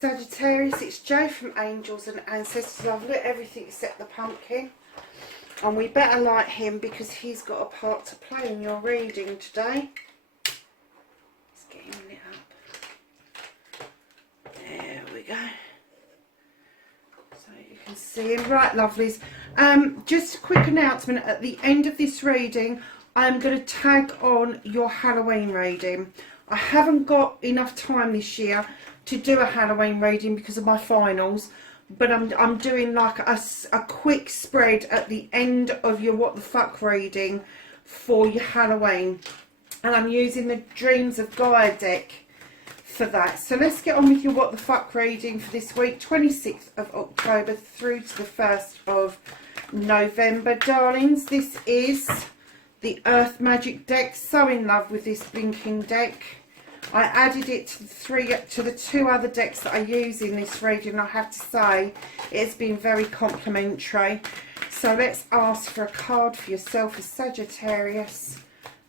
Sagittarius, it's Jo from Angels and Ancestors. I've lit everything except the pumpkin, and we better light him because he's got a part to play in your reading today. Let's get him lit up. There we go. So you can see him. Right, lovelies. Just a quick announcement. At the end of this reading, I'm going to tag on your Halloween reading. I haven't got enough time this year to do a Halloween reading because of my finals, but I'm doing like a quick spread at the end of your What the Fuck reading for your Halloween, and I'm using the Dreams of Gaia deck for that. So let's get on with your What the Fuck reading for this week, 26th of October through to the 1st of November. Darlings, this is the Earth Magic deck. So in love with this blinking deck. I added it to the two other decks that I use in this reading. I have to say it's been very complimentary. So let's ask for a card for yourself, a Sagittarius,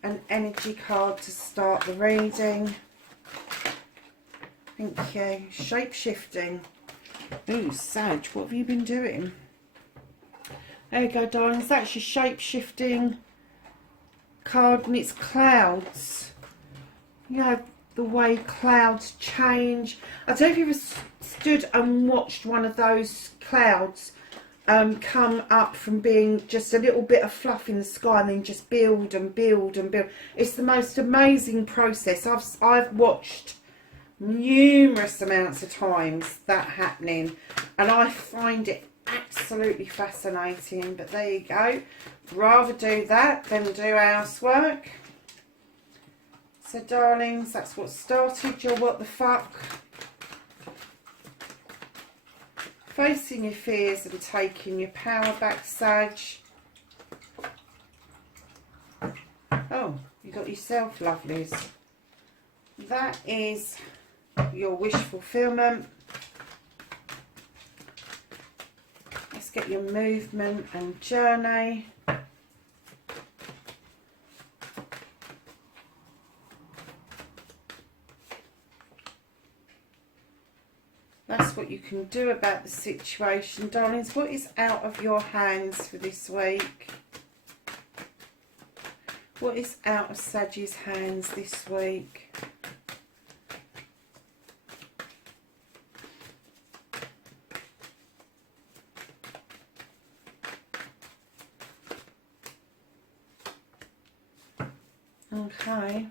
an energy card to start the reading. Thank you. Shape-shifting. Ooh, Sag, what have you been doing? There you go, darlings. That's your shape-shifting card, and it's clouds. You know, the way clouds change. I don't know if you ever stood and watched one of those clouds come up from being just a little bit of fluff in the sky and then just build and build and build. It's the most amazing process. I've watched numerous amounts of times that happening, and I find it absolutely fascinating. But there you go. Rather do that than do housework. So darlings, that's what started your What the Fuck. Facing your fears and taking your power back, Sag. Oh, you got yourself, lovelies. That is your wish fulfillment. Let's get your movement and journey. That's what you can do about the situation, darlings. What is out of your hands for this week? What is out of Sag's hands this week? Okay.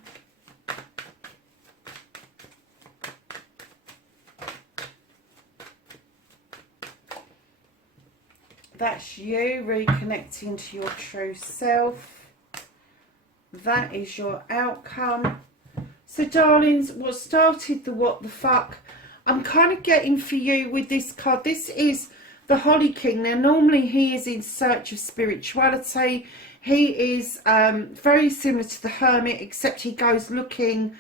That's you reconnecting to your true self. That is your outcome. So darlings, what started the What the Fuck, I'm kind of getting for you with this card. This is the Holly King. Now normally he is in search of spirituality. He is very similar to the Hermit, except he goes looking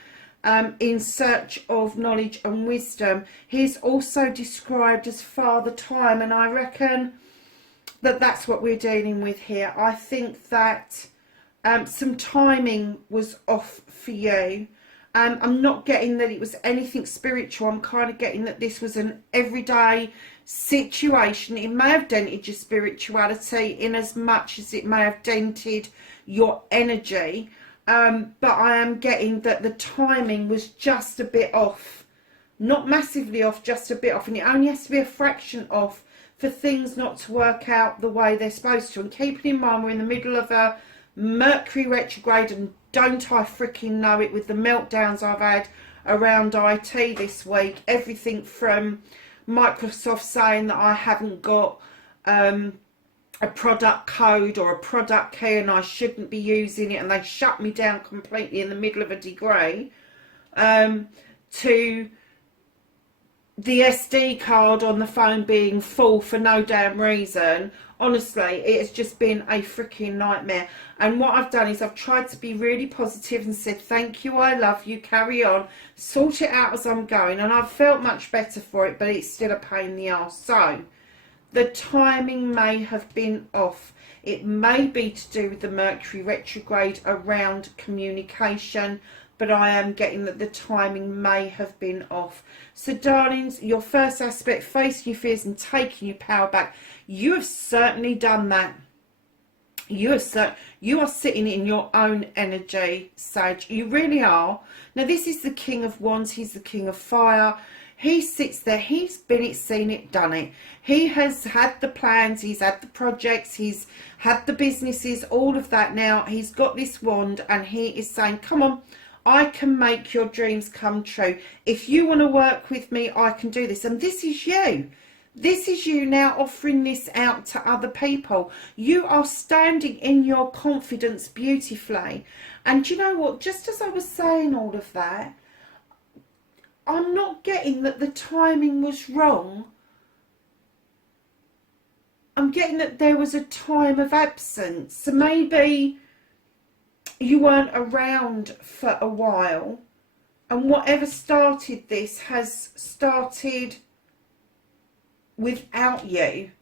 in search of knowledge and wisdom. He's also described as Father Time, and I reckon that's what we're dealing with here. I think that some timing was off for you. I'm not getting that it was anything spiritual. I'm kind of getting that this was an everyday situation. It may have dented your spirituality in as much as it may have dented your energy. But I am getting that the timing was just a bit off. Not massively off, just a bit off. And it only has to be a fraction off for things not to work out the way they're supposed to. And keeping in mind we're in the middle of a Mercury retrograde, and don't I freaking know it with the meltdowns I've had around IT this week. Everything from Microsoft saying that I haven't got a product code or a product key and I shouldn't be using it, and they shut me down completely in the middle of a degree, to the SD card on the phone being full for no damn reason. Honestly, it has just been a freaking nightmare. And what I've done is I've tried to be really positive and said, thank you, I love you, carry on, sort it out as I'm going. And I've felt much better for it, but it's still a pain in the arse. So the timing may have been off. It may be to do with the Mercury retrograde around communication, but I am getting that the timing may have been off. So darlings, your first aspect, facing your fears and taking your power back, you have certainly done that. You are sitting in your own energy, Sag. You really are. Now this is the King of Wands. He's the King of Fire. He sits there. He's been it, seen it, done it. He has had the plans. He's had the projects. He's had the businesses, all of that. Now he's got this wand and he is saying, come on, I can make your dreams come true. If you want to work with me, I can do this. And this is you. This is you now offering this out to other people. You are standing in your confidence beautifully. And you know what? Just as I was saying all of that, I'm not getting that the timing was wrong. I'm getting that there was a time of absence. So maybe you weren't around for a while. And whatever started this has started without you.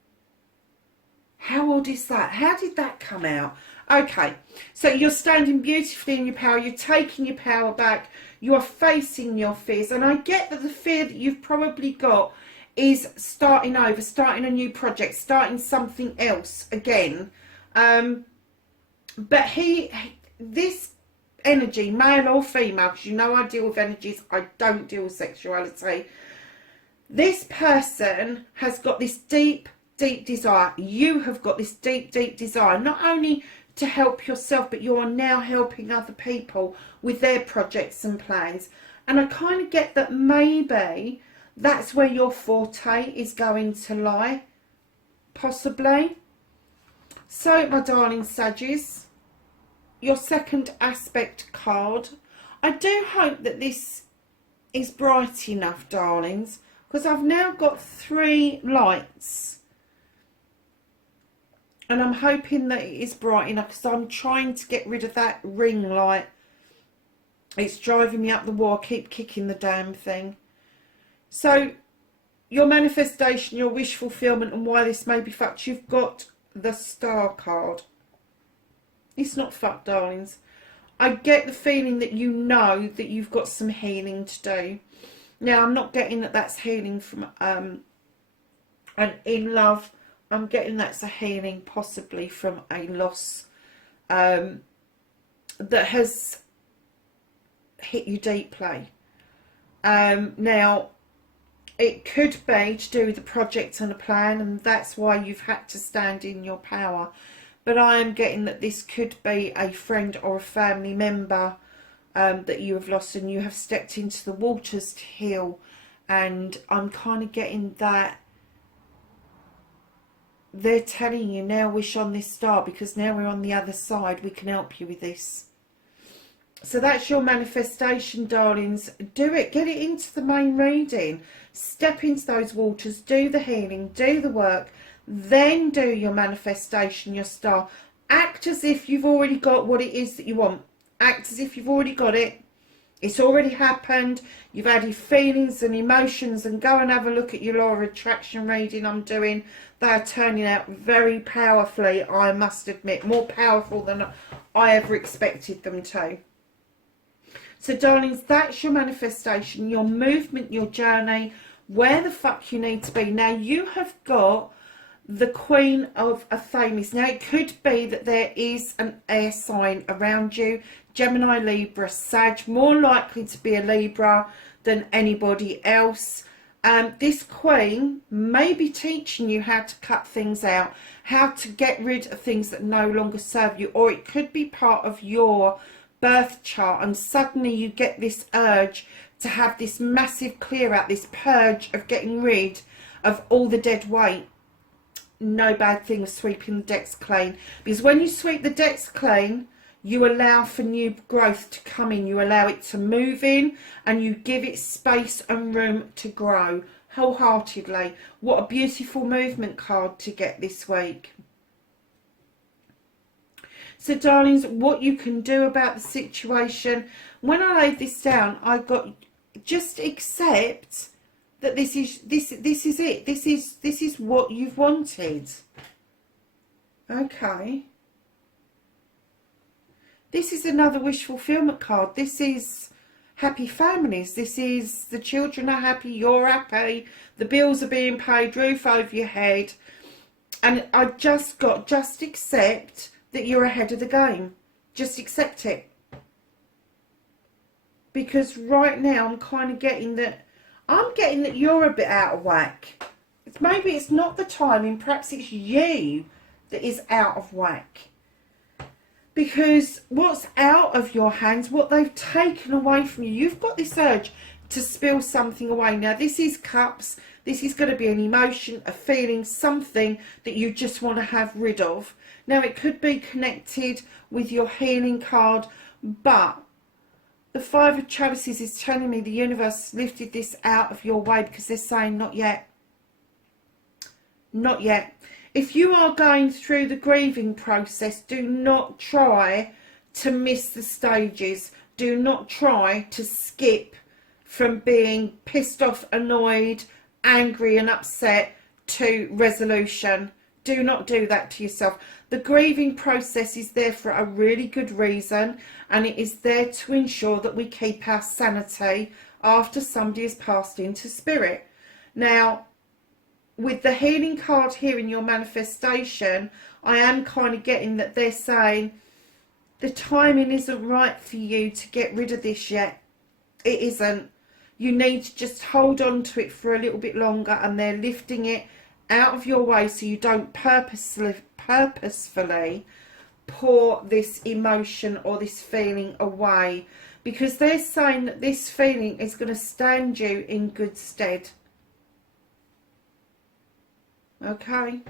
How odd is that? How did that come out? Okay, so you're standing beautifully in your power. You're taking your power back. You are facing your fears. And I get that the fear that you've probably got is starting over, starting a new project, starting something else again. But this energy, male or female, because you know I deal with energies, I don't deal with sexuality. This person has got this deep, deep desire. You have got this deep, deep desire, not only to help yourself, but you are now helping other people with their projects and plans. And I kind of get that maybe that's where your forte is going to lie, possibly. So, my darling Saggies, your second aspect card. I do hope that this is bright enough, darlings, because I've now got 3 lights. And I'm hoping that it is bright enough, because I'm trying to get rid of that ring light. It's driving me up the wall. I keep kicking the damn thing. So, your manifestation, your wish fulfillment, and why this may be fucked. You've got the Star card. It's not fucked, darlings. I get the feeling that you know that you've got some healing to do. Now, I'm not getting that that's healing from and in love. I'm getting that's a healing possibly from a loss that has hit you deeply. Now, it could be to do with the project and a plan, and that's why you've had to stand in your power. But I am getting that this could be a friend or a family member that you have lost, and you have stepped into the waters to heal. And I'm kind of getting that they're telling you now, wish on this star, because now we're on the other side, we can help you with this. So that's your manifestation, darlings. Do it. Get it into the main reading. Step into those waters. Do the healing. Do the work. Then do your manifestation, your star. Act as if you've already got what it is that you want. Act as if you've already got it. It's already happened. You've added feelings and emotions, and go and have a look at your law of attraction reading I'm doing. They are turning out very powerfully, I must admit. More powerful than I ever expected them to. So, darlings, that's your manifestation, your movement, your journey, where the fuck you need to be. Now, you have got the Queen of Themis. Now, it could be that there is an air sign around you. Gemini, Libra, Sag. More likely to be a Libra than anybody else. This Queen may be teaching you how to cut things out, how to get rid of things that no longer serve you. Or it could be part of your birth chart, and suddenly you get this urge to have this massive clear out, this purge of getting rid of all the dead weight. No bad thing of sweeping the decks clean, because when you sweep the decks clean, you allow for new growth to come in, you allow it to move in, and you give it space and room to grow wholeheartedly. What a beautiful movement card to get this week. So, darlings, what you can do about the situation, when I laid this down, I got, just accept that this is it. This is what you've wanted. Okay. This is another wish fulfillment card. This is happy families. This is the children are happy, you're happy, the bills are being paid, roof over your head. And I just accept that you're ahead of the game. Just accept it. Because right now I'm kind of getting that, you're a bit out of whack. Maybe it's not the timing, perhaps it's you that is out of whack. Because what's out of your hands, what they've taken away from you, you've got this urge to spill something away. Now this is cups, this is going to be an emotion, a feeling, something that you just want to have rid of. Now it could be connected with your healing card, but the Five of Chalices is telling me the universe lifted this out of your way because they're saying not yet. Not yet. If you are going through the grieving process, do not try to miss the stages. Do not try to skip from being pissed off, annoyed, angry and upset to resolution. Do not do that to yourself. The grieving process is there for a really good reason, and it is there to ensure that we keep our sanity after somebody has passed into spirit. Now, with the healing card here in your manifestation, I am kind of getting that they're saying the timing isn't right for you to get rid of this yet. It isn't. You need to just hold on to it for a little bit longer, and they're lifting it out of your way so you don't purposefully pour this emotion or this feeling away, because they're saying that this feeling is going to stand you in good stead. Okay,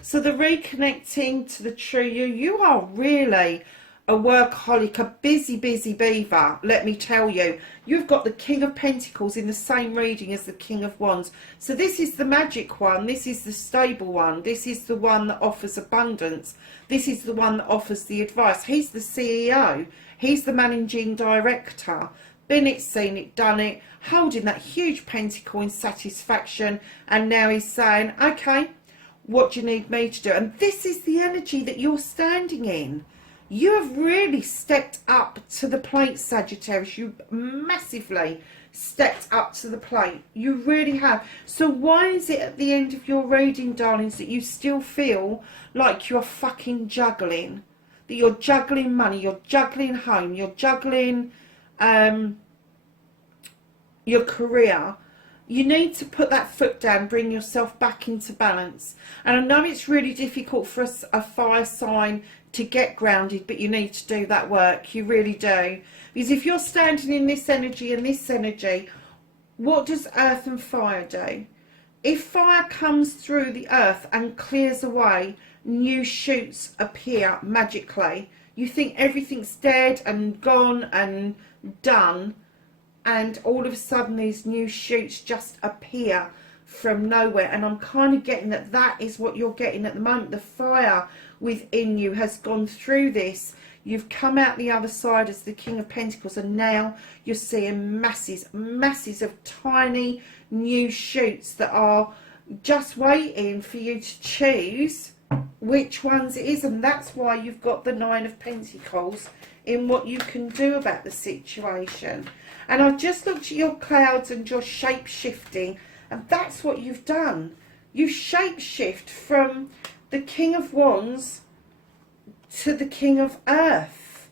so the reconnecting to the true you are really a workaholic, a busy beaver, let me tell you. You've got the King of Pentacles in the same reading as the King of Wands. So this is the magic one, this is the stable one, this is the one that offers abundance, this is the one that offers the advice. He's the CEO, he's the managing director. Been it, seen it, done it, holding that huge pentacle in satisfaction, and now he's saying, okay, what do you need me to do? And this is the energy that you're standing in. You have really stepped up to the plate, Sagittarius. You massively stepped up to the plate. You really have. So why is it at the end of your reading, darlings, that you still feel like you're fucking juggling? That you're juggling money, you're juggling home, you're juggling your career. You need to put that foot down, bring yourself back into balance. And I know it's really difficult for a fire sign to get grounded, but you need to do that work. You really do. Because if you're standing in this energy and this energy, what does earth and fire do? If fire comes through the earth and clears away, new shoots appear magically. You think everything's dead and gone and done, and all of a sudden these new shoots just appear from nowhere. And I'm kind of getting that that is what you're getting at the moment. The fire within you has gone through this. You've come out the other side as the King of Pentacles, and now you're seeing masses of tiny new shoots that are just waiting for you to choose which ones it is. And that's why you've got the Nine of Pentacles in what you can do about the situation. And I just looked at your clouds and your shape shifting, and that's what you've done. You shape shift from the King of Wands to the King of Earth,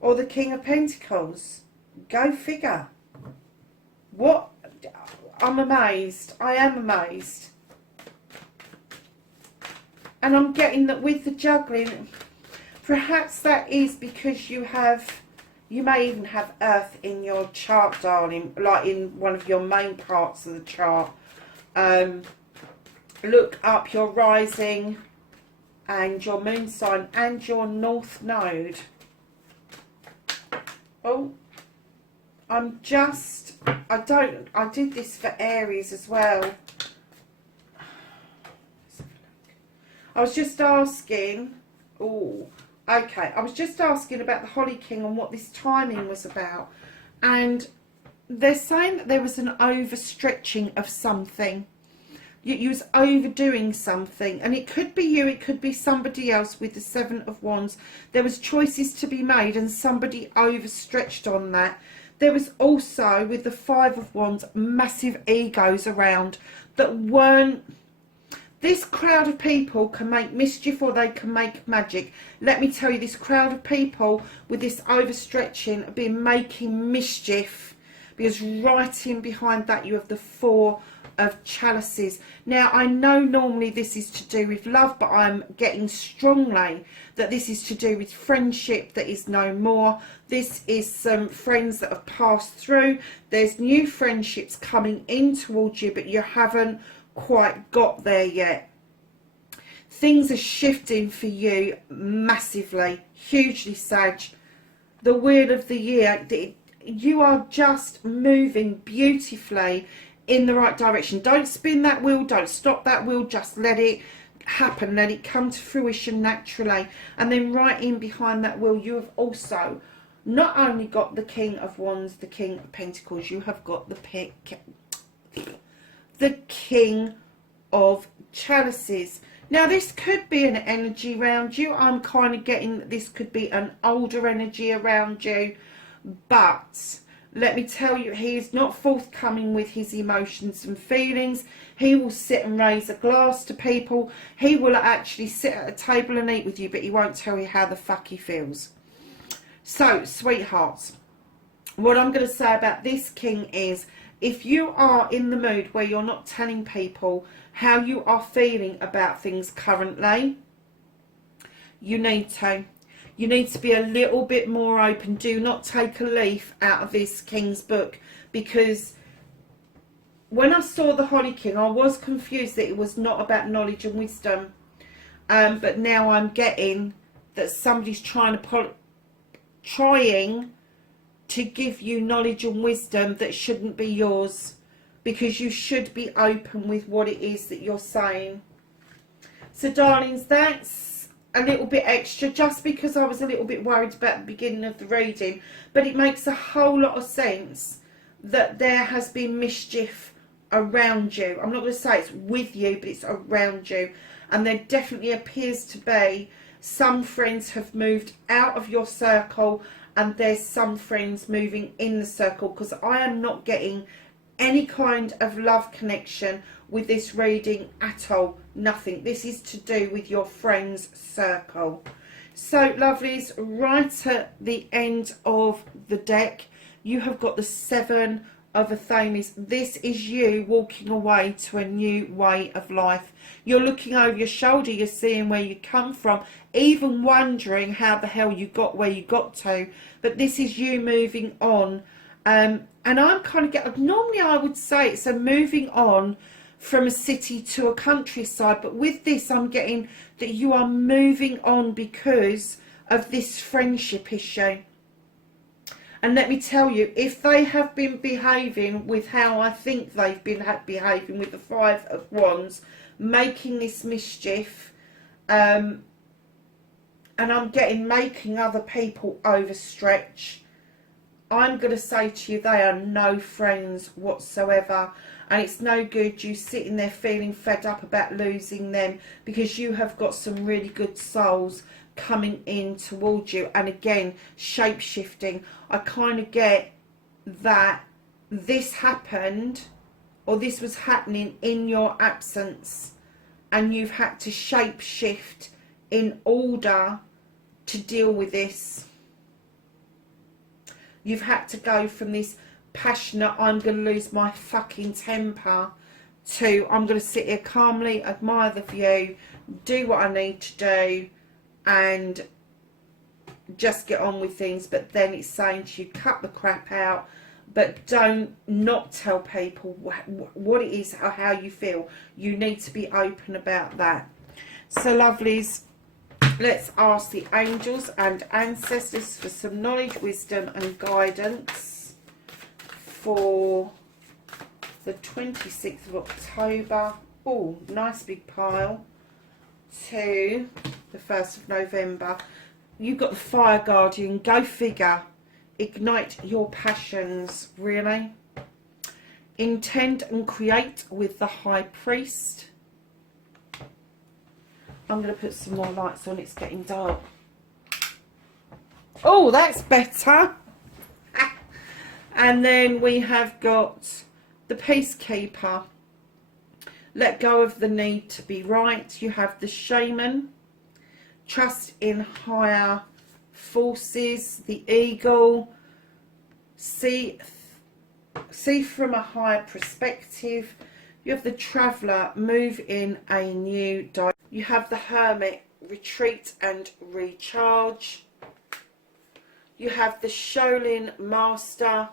or the King of Pentacles. Go figure. What? I'm amazed. I am amazed. And I'm getting that with the juggling, perhaps that is because you may even have Earth in your chart, darling, like in one of your main parts of the chart. Look up your rising and your moon sign and your north node. Oh, I did this for Aries as well. I was just asking, I was just asking about the Holly King and what this timing was about. And they're saying that there was an overstretching of something. You was overdoing something, and it could be you, it could be somebody else with the Seven of Wands. There was choices to be made and somebody overstretched on that. There was also, with the Five of Wands, massive egos around that weren't... This crowd of people can make mischief or they can make magic. Let me tell you, this crowd of people with this overstretching have been making mischief, because right in behind that you have the Four of Chalices. Now, I know normally this is to do with love, but I'm getting strongly that this is to do with friendship that is no more. This is some friends that have passed through. There's new friendships coming in towards you, but you haven't quite got there yet. Things are shifting for you massively, hugely, Sag. The Wheel of the Year, you are just moving beautifully in the right direction. Don't spin that wheel, don't stop that wheel, just let it happen, let it come to fruition naturally. And then right in behind that wheel, you have also not only got the King of Wands, the King of Pentacles, you have got the King of Chalices. Now, this could be an energy around you. I'm kind of getting that this could be an older energy around you, but let me tell you, he is not forthcoming with his emotions and feelings. He will sit and raise a glass to people. He will actually sit at a table and eat with you, but he won't tell you how the fuck he feels. So, sweethearts, what I'm going to say about this king is, if you are in the mood where you're not telling people how you are feeling about things currently, you need to. You need to be a little bit more open. Do not take a leaf out of this King's book, because when I saw the Holly King, I was confused that it was not about knowledge and wisdom. But now I'm getting that somebody's trying to give you knowledge and wisdom that shouldn't be yours, because you should be open with what it is that you're saying. So, darlings, that's a little bit extra, just because I was a little bit worried about the beginning of the reading, but it makes a whole lot of sense that there has been mischief around you. I'm not going to say it's with you, but it's around you, and there definitely appears to be some friends have moved out of your circle, and there's some friends moving in the circle, because I am not getting any kind of love connection with this reading at all. Nothing. This is to do with your friends' circle. So, lovelies, right at the end of the deck, you have got the Seven of Athames. This is you walking away to a new way of life. You're looking over your shoulder, you're seeing where you come from, even wondering how the hell you got where you got to. But this is you moving on. And I'm kind of getting, normally I would say it's a moving on from a city to a countryside, but with this I'm getting that you are moving on because of this friendship issue. And let me tell you, if they have been behaving with how I think they've been behaving with the Five of Wands, making this mischief, and I'm getting making other people overstretch, I'm going to say to you, they are no friends whatsoever. And it's no good you sitting there feeling fed up about losing them, because you have got some really good souls coming in towards you. And again, shape-shifting. I kind of get that this happened, or this was happening in your absence, and you've had to shape-shift in order to deal with this. You've had to go from this passionate, I'm going to lose my fucking temper, to I'm going to sit here calmly, admire the view, do what I need to do, and just get on with things. But then it's saying to you, cut the crap out, but don't not tell people what it is or how you feel. You need to be open about that. So, lovelies, let's ask the angels and ancestors for some knowledge, wisdom and guidance for the 26th of October. Oh, nice big pile. To the 1st of November. You've got the Fire Guardian. Go figure. Ignite your passions. Really? intend and create with the High Priest. I'm going to put some more lights on, it's getting dark. Oh, that's better. And then we have got the Peacekeeper. Let go of the need to be right. You have the Shaman. Trust in higher forces. The Eagle. See from a higher perspective. You have the Traveller. Move in a new direction. You have the Hermit. Retreat and recharge. You have the Shaolin Master.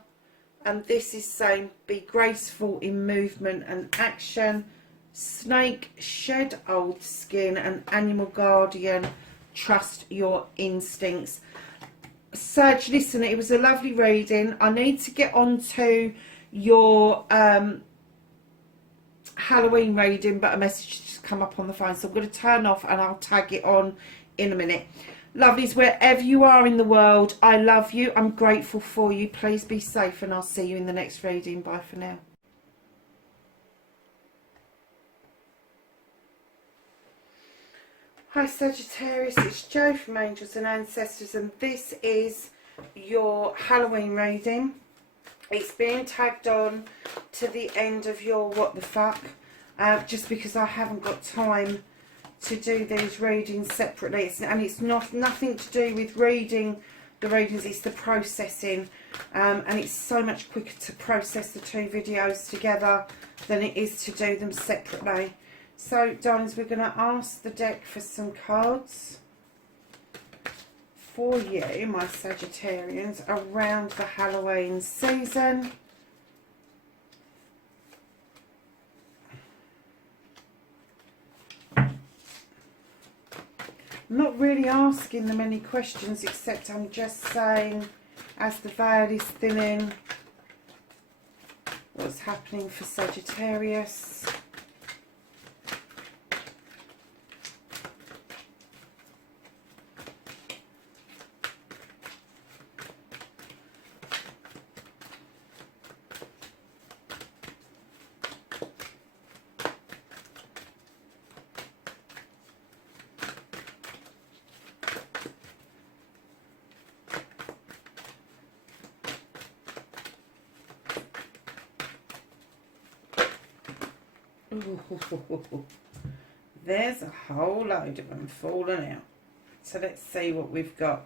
And this is saying be graceful in movement and action. Snake, shed old skin. And Animal Guardian, trust your instincts. Sag, listen, it was a lovely reading. I need to get on to your Halloween reading, but a message just come up on the phone. So I'm going to turn off and I'll tag it on in a minute. Lovelies, wherever you are in the world, I love you. I'm grateful for you. Please be safe and I'll see you in the next reading. Bye for now. Hi Sagittarius, it's Jo from Angels and Ancestors, and this is your Halloween reading. It's being tagged on to the end of your what the fuck, just because I haven't got time to do these readings separately. And it's nothing to do with reading the readings, it's the processing, and it's so much quicker to process the two videos together than it is to do them separately. So darlings, we're going to ask the deck for some cards for you, my Sagittarians, around the Halloween season. I'm not really asking them any questions, except I'm just saying, as the veil is thinning, what's happening for Sagittarius. Ooh, there's a whole load of them falling out. So let's see what we've got.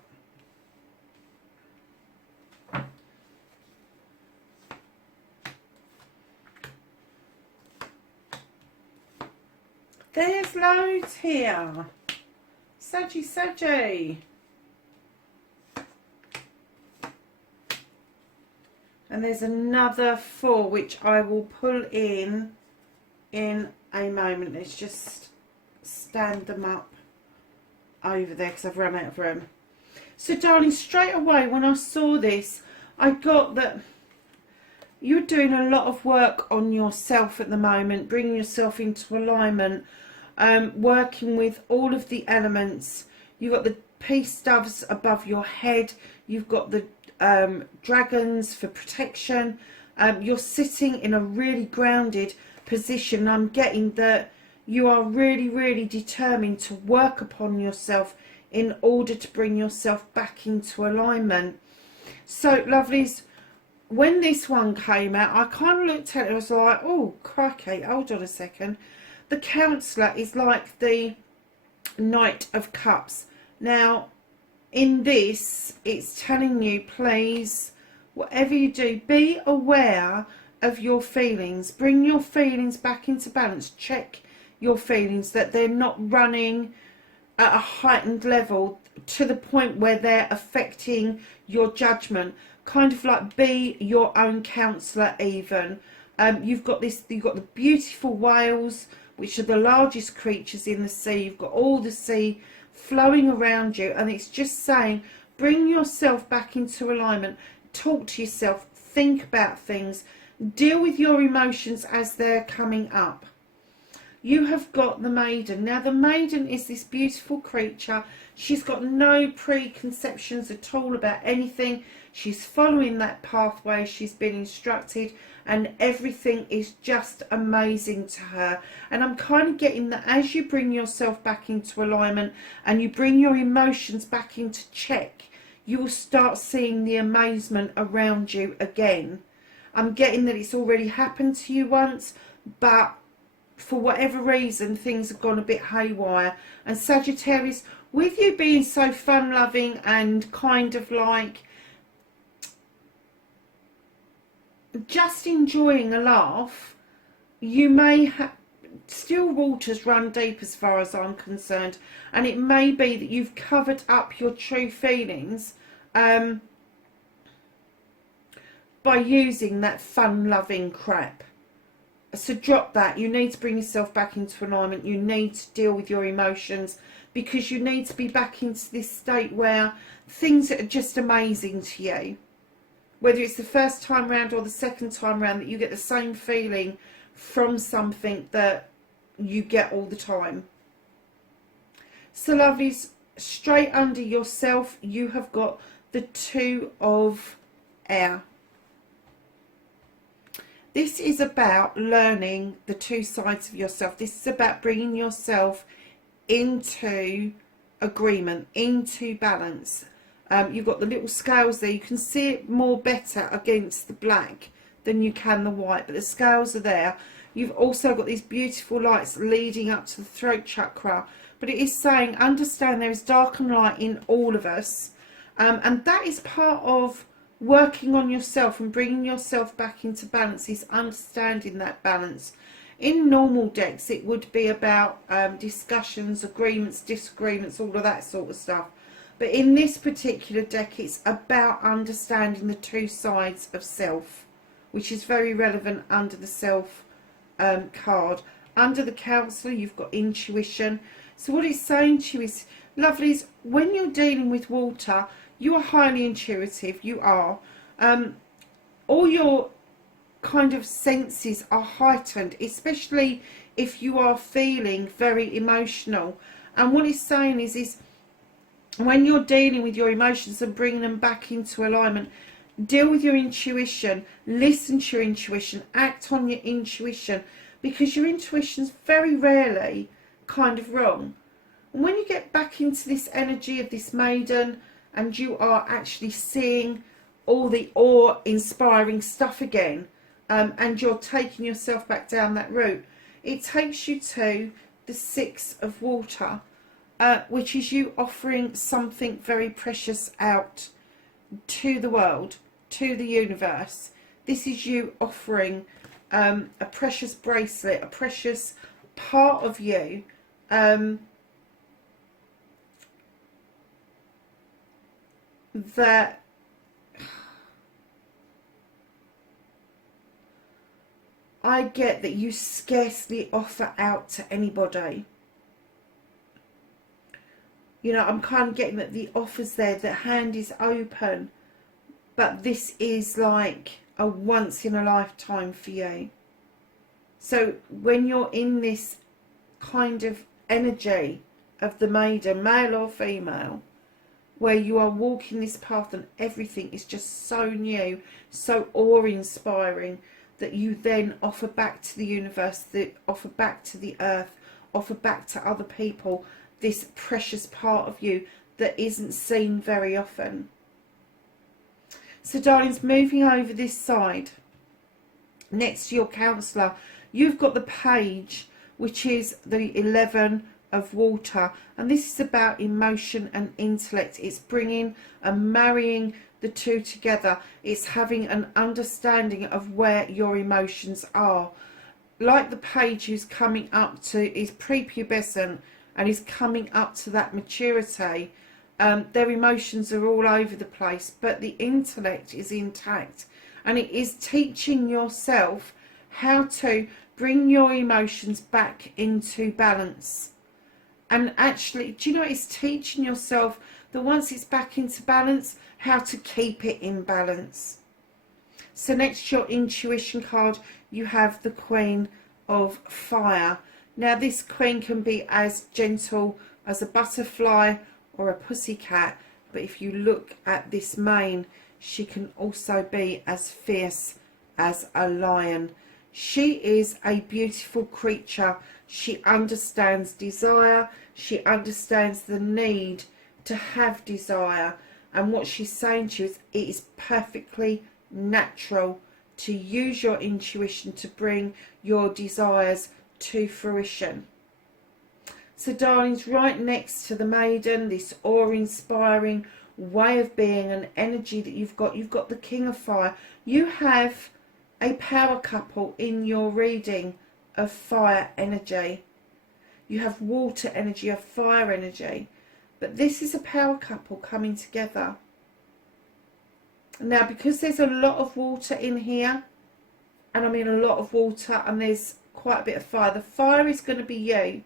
There's loads here. Saggy. And there's another 4 which I will pull in a moment. Let's just stand them up over there because I've run out of room. So darling, straight away when I saw this, I got that you're doing a lot of work on yourself at the moment, bringing yourself into alignment, working with all of the elements. You've got the peace doves above your head, you've got the dragons for protection. You're sitting in a really grounded position. I'm getting that you are really determined to work upon yourself in order to bring yourself back into alignment. So lovelies, when this one came out, I kind of looked at it, I was like, oh crikey, hold on a second. The Counselor is like the Knight of Cups. Now in this, it's telling you, please, whatever you do, be aware of your feelings. Bring your feelings back into balance. Check your feelings, that they're not running at a heightened level to the point where they're affecting your judgment. Kind of like be your own counsellor even. You've got the beautiful whales, which are the largest creatures in the sea. You've got all the sea flowing around you, and it's just saying, bring yourself back into alignment. Talk to yourself, think about things, deal with your emotions as they're coming up. you have got the maiden. Now the maiden is this beautiful creature. She's got no preconceptions at all about anything. She's following that pathway she's been instructed, and everything is just amazing to her. And I'm kind of getting that as you bring yourself back into alignment and you bring your emotions back into check, you will start seeing the amazement around you again. I'm getting that it's already happened to you once, but for whatever reason things have gone a bit haywire. And Sagittarius, with you being so fun loving and kind of like just enjoying a laugh, you may have still waters run deep as far as I'm concerned, and it may be that you've covered up your true feelings by using that fun loving crap. So drop that. You need to bring yourself back into alignment. You need to deal with your emotions, because you need to be back into this state where things are just amazing to you. Whether it's the first time round or the second time round, that you get the same feeling from something that you get all the time. So lovelies, straight under yourself, you have got the Two of Air. This is about learning the two sides of yourself. This is about bringing yourself into agreement, into balance. You've got the little scales there. You can see it more better against the black than you can the white, but the scales are there. You've also got these beautiful lights leading up to the throat chakra. But it is saying, understand there is dark and light in all of us. And that is part of working on yourself and bringing yourself back into balance, is understanding that balance. In normal decks, it would be about discussions, agreements, disagreements, all of that sort of stuff. But in this particular deck, it's about understanding the two sides of self, which is very relevant under the self card. Under the Counselor, you've got intuition. So what it's saying to you is, lovelies, when you're dealing with water, you are highly intuitive. You are. All your kind of senses are heightened, especially if you are feeling very emotional. And what it's saying is when you're dealing with your emotions and bringing them back into alignment, deal with your intuition, listen to your intuition, act on your intuition, because your intuition's very rarely kind of wrong. And when you get back into this energy of this maiden, and you are actually seeing all the awe-inspiring stuff again, and you're taking yourself back down that route, it takes you to the Six of Water, which is you offering something very precious out to the world, to the universe. This is you offering a precious bracelet, a precious part of you, that I get that you scarcely offer out to anybody. You know, I'm kind of getting that the offer's there, the hand is open, but this is like a once in a lifetime for you. So when you're in this kind of energy of the maiden, male or female, where you are walking this path and everything is just so new, so awe-inspiring, that you then offer back to the universe, that offer back to the earth, offer back to other people, this precious part of you that isn't seen very often. So darlings, moving over this side, next to your Counselor, you've got the Page, which is the 11 of Water, and this is about emotion and intellect. It's bringing and marrying the two together. It's having an understanding of where your emotions are. Like the Page, who's coming up to, is prepubescent and is coming up to that maturity. Their emotions are all over the place, but the intellect is intact, and it is teaching yourself how to bring your emotions back into balance. And actually, do you know, it's teaching yourself that once it's back into balance, how to keep it in balance. So next to your intuition card, you have the Queen of Fire. Now this queen can be as gentle as a butterfly or a pussycat, but if you look at this mane, she can also be as fierce as a lion. She is a beautiful creature. She understands desire. She understands the need to have desire. And what she's saying to you is it is perfectly natural to use your intuition to bring your desires to fruition. So darlings, right next to the maiden, this awe-inspiring way of being and energy that you've got the King of Fire. You have a power couple in your reading of fire energy. You have water energy, of fire energy. But this is a power couple coming together. Now, because there's a lot of water in here, and I mean a lot of water, and there's quite a bit of fire, the fire is going to be you.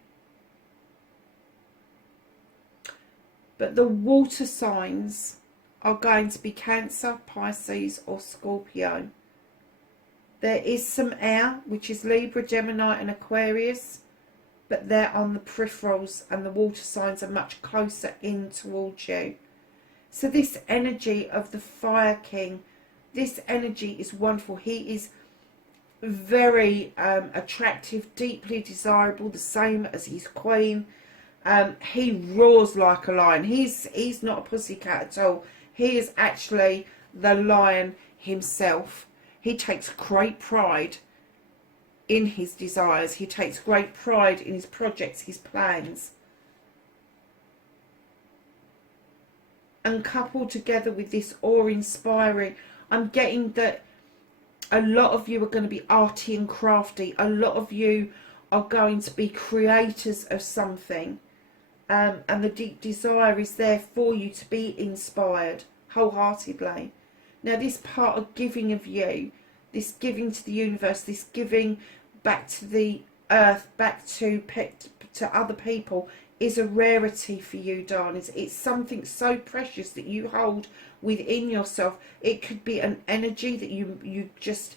But the water signs are going to be Cancer, Pisces or Scorpio. There is some air, which is Libra, Gemini and Aquarius, but they're on the peripherals, and the water signs are much closer in towards you. So this energy of the Fire King, this energy is wonderful. He is very attractive, deeply desirable, the same as his queen. He roars like a lion. He's not a pussycat at all. He is actually the lion himself. He takes great pride in his desires. He takes great pride in his projects, his plans. And coupled together with this awe-inspiring, I'm getting that a lot of you are going to be arty and crafty. A lot of you are going to be creators of something. And the deep desire is there for you to be inspired wholeheartedly. Now this part of giving of you, this giving to the universe, this giving back to the earth, back to other people, is a rarity for you, darlings. It's something so precious that you hold within yourself. It could be an energy that you just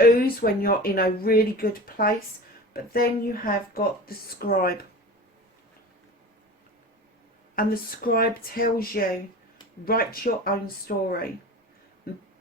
ooze when you're in a really good place. But then you have got the scribe. And the scribe tells you, write your own story.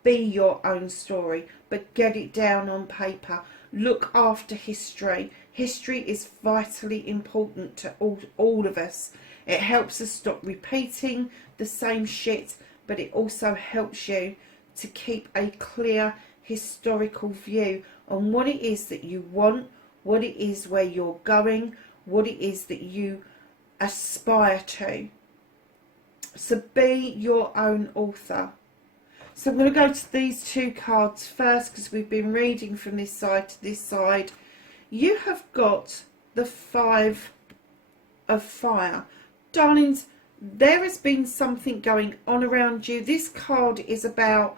Be your own story, but get it down on paper. Look after history. History is vitally important to all of us. It helps us stop repeating the same shit, but it also helps you to keep a clear historical view on what it is that you want, what it is where you're going, what it is that you aspire to. So be your own author. So I'm going to go to these two cards first, because we've been reading from this side to this side. You have got the Five of Fire. Darlings, there has been something going on around you. This card is about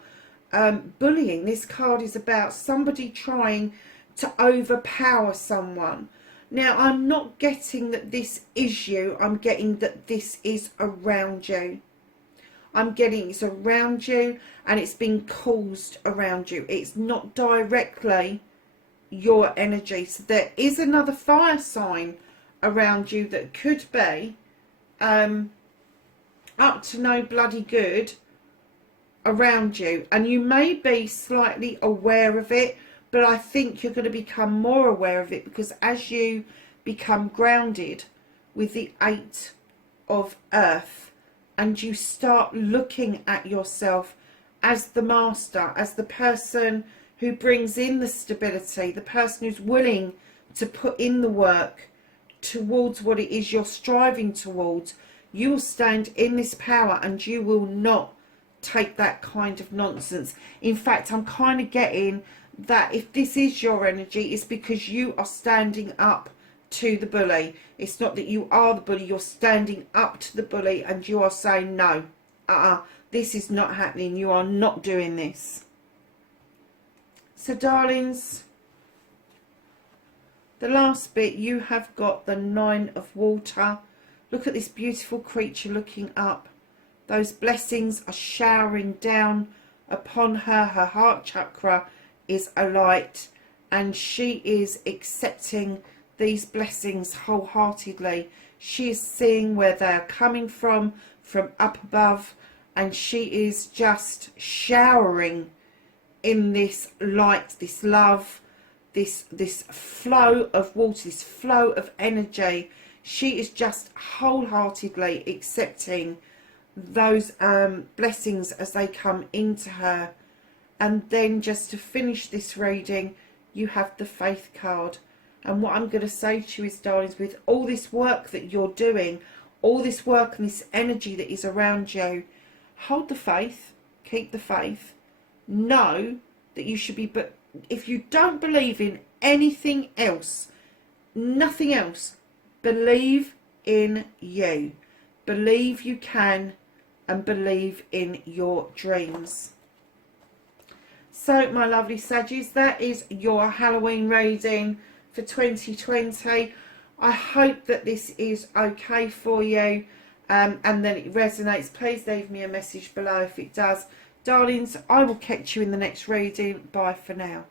bullying. This card is about somebody trying to overpower someone. Now, I'm not getting that this is you. I'm getting that this is around you. I'm getting it's around you, and it's been caused around you. It's not directly your energy. So there is another fire sign around you that could be up to no bloody good around you. And you may be slightly aware of it, but I think you're going to become more aware of it, because as you become grounded with the Eight of Earth, and you start looking at yourself as the master, as the person who brings in the stability, the person who's willing to put in the work towards what it is you're striving towards, you will stand in this power, and you will not take that kind of nonsense. In fact, I'm kind of getting that if this is your energy, it's because you are standing up to the bully. It's not that you are the bully, you're standing up to the bully, and you are saying no, this is not happening, you are not doing this. So darlings, the last bit, you have got the Nine of Water. Look at this beautiful creature looking up. Those blessings are showering down upon her. Her heart chakra is alight, and she is accepting these blessings wholeheartedly. She is seeing where they are coming from up above, and she is just showering in this light, this love, this flow of water, this flow of energy. She is just wholeheartedly accepting those blessings as they come into her. And then just to finish this reading, you have the Faith card. And what I'm going to say to you is, darlings, with all this work that you're doing, all this work and this energy that is around you, hold the faith, keep the faith. Know that you should be, but if you don't believe in anything else, nothing else, believe in you. Believe you can, and believe in your dreams. So, my lovely Saggies, that is your Halloween reading for 2020. I hope that this is okay for you, and that it resonates. Please leave me a message below if it does. Darlings, I will catch you in the next reading. Bye for now.